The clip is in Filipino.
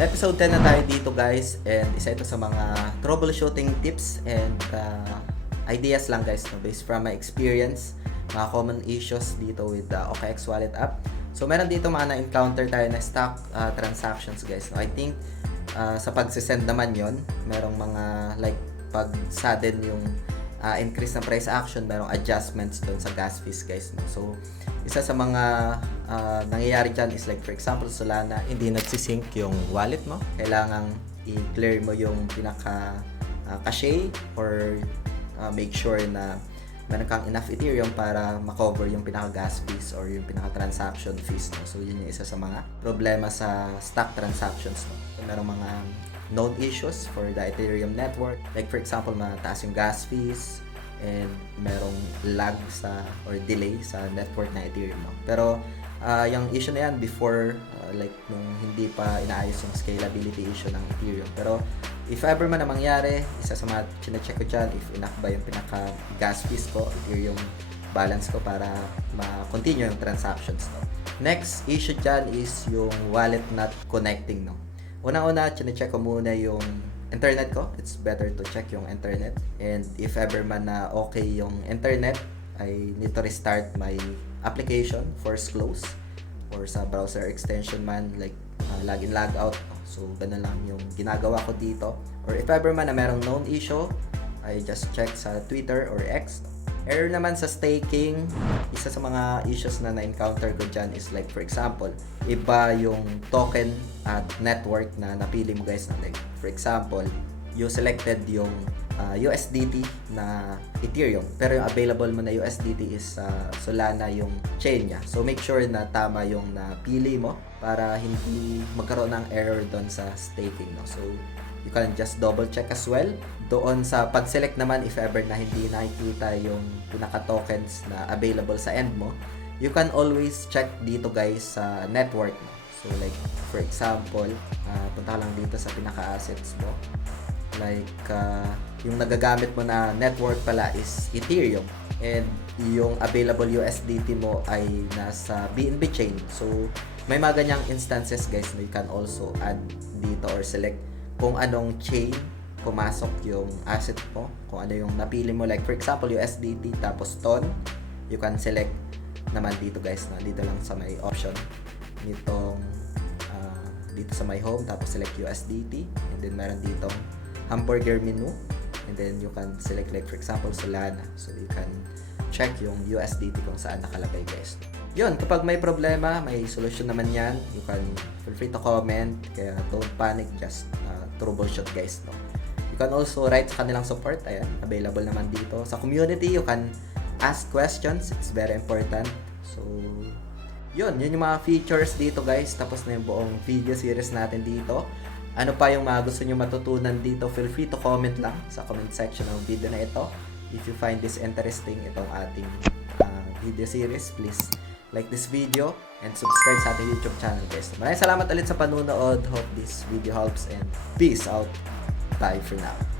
Episode 10 na tayo dito guys, and isa ito sa mga troubleshooting tips and ideas lang guys, no, based from my experience, mga common issues dito with the OKX Wallet app. So meron dito mga na-encounter tayo na stock transactions guys. No? I think sa pagsisend naman yon, merong mga like pag sudden yung increase ng price action, merong adjustments doon sa gas fees guys. No? So isa sa mga nangyayari dyan is like for example Solana, hindi nagsisync yung wallet mo. Kailangang i-clear mo yung pinaka cache or make sure na meron kang enough Ethereum para makover yung pinaka gas fees or yung pinaka transaction fees. No? So yun yung isa sa mga problema sa stock transactions. No? So, merong mga known issues for the Ethereum network. Like for example, mataas yung gas fees and merong lag sa or delay sa network na Ethereum. No? Pero yung issue na yan before like nung hindi pa inaayos yung scalability issue ng Ethereum. Pero if ever man na mangyari, isa sa mga chine-check ko dyan if enough ba yung pinaka gas fees ko, Ethereum balance ko para ma-continue yung transactions. No? Next issue dyan is yung wallet not connecting. No? Una-una, chine-check ko muna yung internet ko. It's better to check yung internet. And if ever man na okay yung internet, I need to restart my application, force close, or sa browser extension man, like login, log out. So, ganun lang yung ginagawa ko dito. Or if ever man na merong known issue, I just check sa Twitter or X. Error naman sa staking, isa sa mga issues na na-encounter ko dyan is like for example, iba yung token at network na napili mo guys. Like for example, you selected yung USDT na Ethereum, pero yung available mo na USDT is Solana yung chain niya. So make sure na tama yung napili mo para hindi magkaroon ng error doon sa staking. No? So you can just double check as well. Doon sa pag-select naman, if ever na hindi nakikita yung pinaka-tokens na available sa end mo, you can always check dito guys sa network mo. So like for example, punta ka lang dito sa pinaka-assets mo. Like yung nagagamit mo na network pala is Ethereum and yung available USDT mo ay nasa BNB chain. So may mga ganyang instances guys na you can also add dito or select kung anong chain pumasok yung asset mo, kung ano yung napili mo. Like for example USDT tapos TON, you can select naman dito guys, na dito lang sa may option nitong dito sa my home, tapos select USDT and then meron ditong hamburger menu and then you can select like for example Solana, so you can check yung USDT kung saan nakalagay guys. Yun, kapag may problema, may solution naman yan, you can feel free to comment, kaya don't panic, just troubleshoot guys. No? You can also write sa kanilang support, ayan, available naman dito. Sa community, you can ask questions, it's very important. So yun yung mga features dito guys. Tapos na yung buong video series natin dito. Ano pa yung mga gusto nyo matutunan dito, feel free to comment lang sa comment section ng video na ito. If you find this interesting, itong ating video series, please like this video and subscribe sa ating YouTube channel guys. Maraming salamat ulit sa panunood. Hope this video helps and peace out. Bye for now.